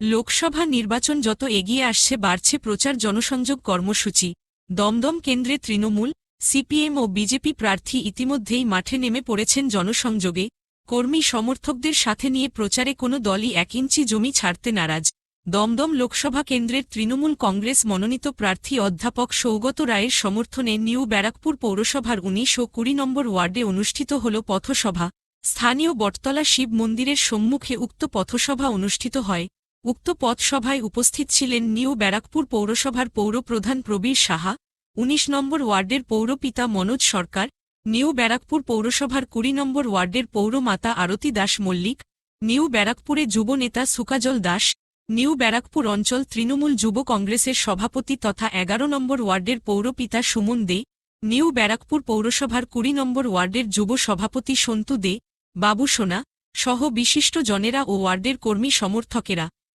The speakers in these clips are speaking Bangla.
লোকসভা নির্বাচন যত এগিয়ে আসছে বাড়ছে প্রচার জনসংযোগ কর্মসূচি। দমদম কেন্দ্রে তৃণমূল, সিপিএম ও বিজেপি প্রার্থী ইতিমধ্যেই মাঠে নেমে পড়েছেন জনসংযোগে। কর্মী সমর্থকদের সাথে নিয়ে প্রচারে কোনো দলই এক ইঞ্চি জমি ছাড়তে নারাজ। দমদম লোকসভা কেন্দ্রের তৃণমূল কংগ্রেস মনোনীত প্রার্থী অধ্যাপক সৌগত রায়ের সমর্থনে নিউ ব্যারাকপুর পৌরসভার উনিশ ও কুড়ি নম্বর ওয়ার্ডে অনুষ্ঠিত হল পথসভা। স্থানীয় বটতলা শিব মন্দিরের সম্মুখে উক্ত পথসভা অনুষ্ঠিত হয়। উক্ত পথসভায় উপস্থিত ছিলেন নিউ ব্যারাকপুর পৌরসভার পৌরপ্রধান প্রবীর সাহা, উনিশ নম্বর ওয়ার্ডের পৌরপিতা মনোজ সরকার, নিউ ব্যারাকপুর পৌরসভার কুড়ি নম্বর ওয়ার্ডের পৌরমাতা আরতি দাস মল্লিক, নিউ ব্যারাকপুরে যুব নেতা সুকাজল দাস, নিউ ব্যারাকপুর অঞ্চল তৃণমূল যুব কংগ্রেসের সভাপতি তথা এগারো নম্বর ওয়ার্ডের পৌরপিতা সুমন দে, নিউ ব্যারাকপুর পৌরসভার কুড়ি নম্বর ওয়ার্ডের যুব সভাপতি সন্তু দে, বাবু সোনা, সহ বিশিষ্ট জনেরা ও ওয়ার্ডের কর্মী সমর্থকেরা।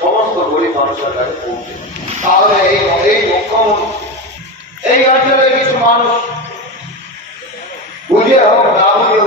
সমস্ত গরিব মানুষের কাছে পৌঁছে তাহলে এই এই মুখ্যমন্ত্রী, এই অঞ্চলের কিছু মানুষ, বুঝে হোক, না বুঝে